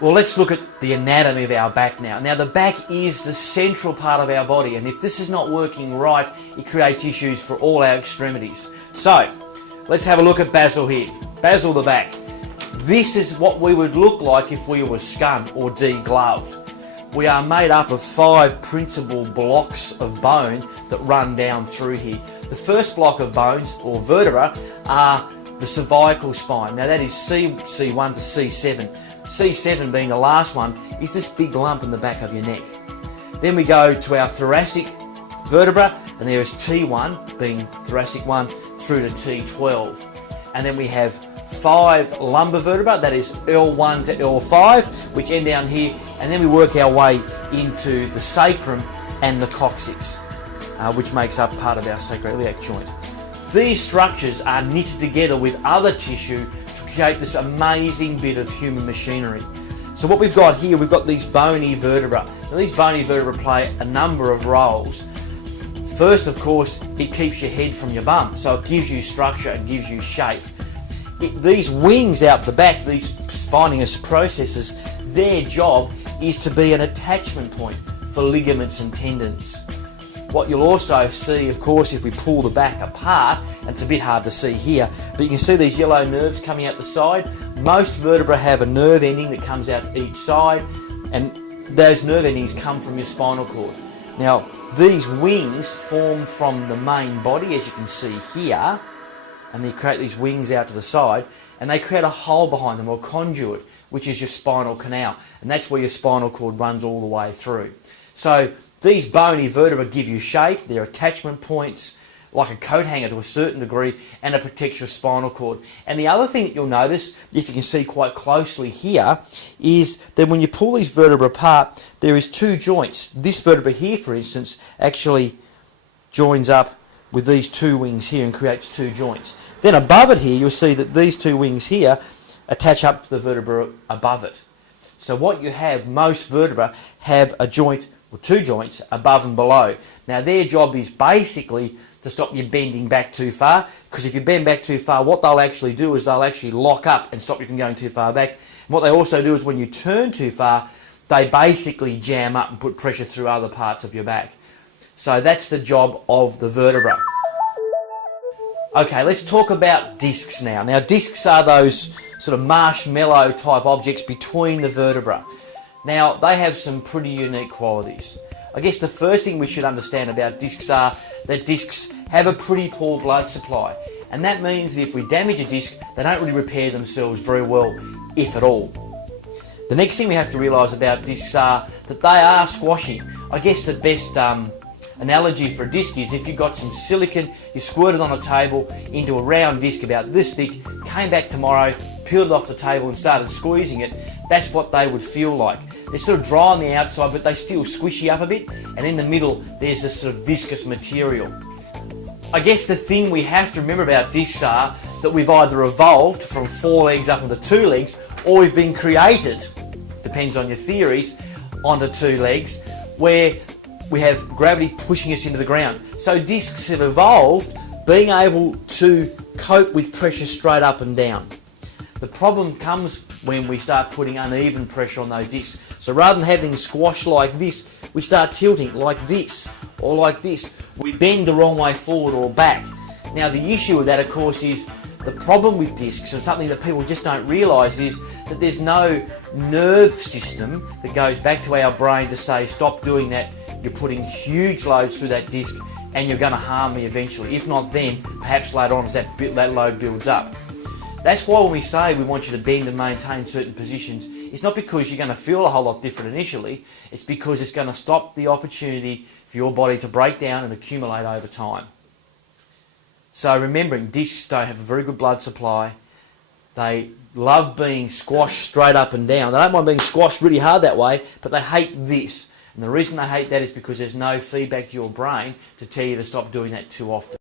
Well, let's look at the anatomy of our back now. Now, the back is the central part of our body, and if this is not working right, it creates issues for all our extremities. So, let's have a look at Basil here. Basil the back. This is what we would look like if we were scun or degloved. We are made up of 5 principal blocks of bone that run down through here. The first block of bones, or vertebra, are the cervical spine. Now that is C1 to C7. C7 being the last one is this big lump in the back of your neck. Then we go to our thoracic vertebra, and there is T1 being thoracic 1 through to T12. And then we have 5 lumbar vertebra, that is L1 to L5, which end down here, and then we work our way into the sacrum and the coccyx, which makes up part of our sacroiliac joint. These structures are knitted together with other tissue to create this amazing bit of human machinery. So what we've got here, we've got these bony vertebrae. Now these bony vertebrae play a number of roles. First, of course, it keeps your head from your bum, so it gives you structure and gives you shape. These wings out the back, these spinous processes, their job is to be an attachment point for ligaments and tendons. What you'll also see, of course, if we pull the back apart, and it's a bit hard to see here, but you can see these yellow nerves coming out the side. Most vertebrae have a nerve ending that comes out each side, and those nerve endings come from your spinal cord. Now, these wings form from the main body, as you can see here, and they create these wings out to the side, and they create a hole behind them, or conduit, which is your spinal canal, and that's where your spinal cord runs all the way through. So these bony vertebrae give you shape, they're attachment points, like a coat hanger to a certain degree, and it protects your spinal cord. And the other thing that you'll notice, if you can see quite closely here, is that when you pull these vertebrae apart, there is 2 joints. This vertebra here, for instance, actually joins up with these 2 wings here and creates 2 joints. Then above it here, you'll see that these 2 wings here attach up to the vertebra above it. So what you have, most vertebrae have a joint, or 2 joints, above and below. Now their job is basically to stop you bending back too far, because if you bend back too far, what they'll actually do is they'll actually lock up and stop you from going too far back. And what they also do is when you turn too far, they basically jam up and put pressure through other parts of your back. So that's the job of the vertebra. Okay, let's talk about discs now. Now discs are those sort of marshmallow type objects between the vertebra. Now they have some pretty unique qualities. I guess the first thing we should understand about discs are that discs have a pretty poor blood supply, and that means that if we damage a disc, they don't really repair themselves very well, if at all. The next thing we have to realise about discs are that they are squashy. I guess the best analogy for a disc is if you've got some silicone, you squirt it on a table into a round disc about this thick, came back tomorrow, peeled it off the table and started squeezing it, that's what they would feel like. They're sort of dry on the outside, but they still squishy up a bit, and in the middle there's this sort of viscous material. I guess the thing we have to remember about discs are that we've either evolved from 4 legs up into 2 legs, or we've been created, depends on your theories, onto 2 legs, where we have gravity pushing us into the ground. So discs have evolved being able to cope with pressure straight up and down. The problem comes when we start putting uneven pressure on those discs. So rather than having squash like this, we start tilting like this or like this. We bend the wrong way forward or back. Now the issue with that, of course, is the problem with discs, and something that people just don't realise, is that there's no nerve system that goes back to our brain to say stop doing that. You're putting huge loads through that disc and you're going to harm me eventually. If not then, perhaps later on as that load builds up. That's why when we say we want you to bend and maintain certain positions, it's not because you're going to feel a whole lot different initially, it's because it's going to stop the opportunity for your body to break down and accumulate over time. So remembering, discs don't have a very good blood supply. They love being squashed straight up and down. They don't mind being squashed really hard that way, but they hate this. And the reason they hate that is because there's no feedback to your brain to tell you to stop doing that too often.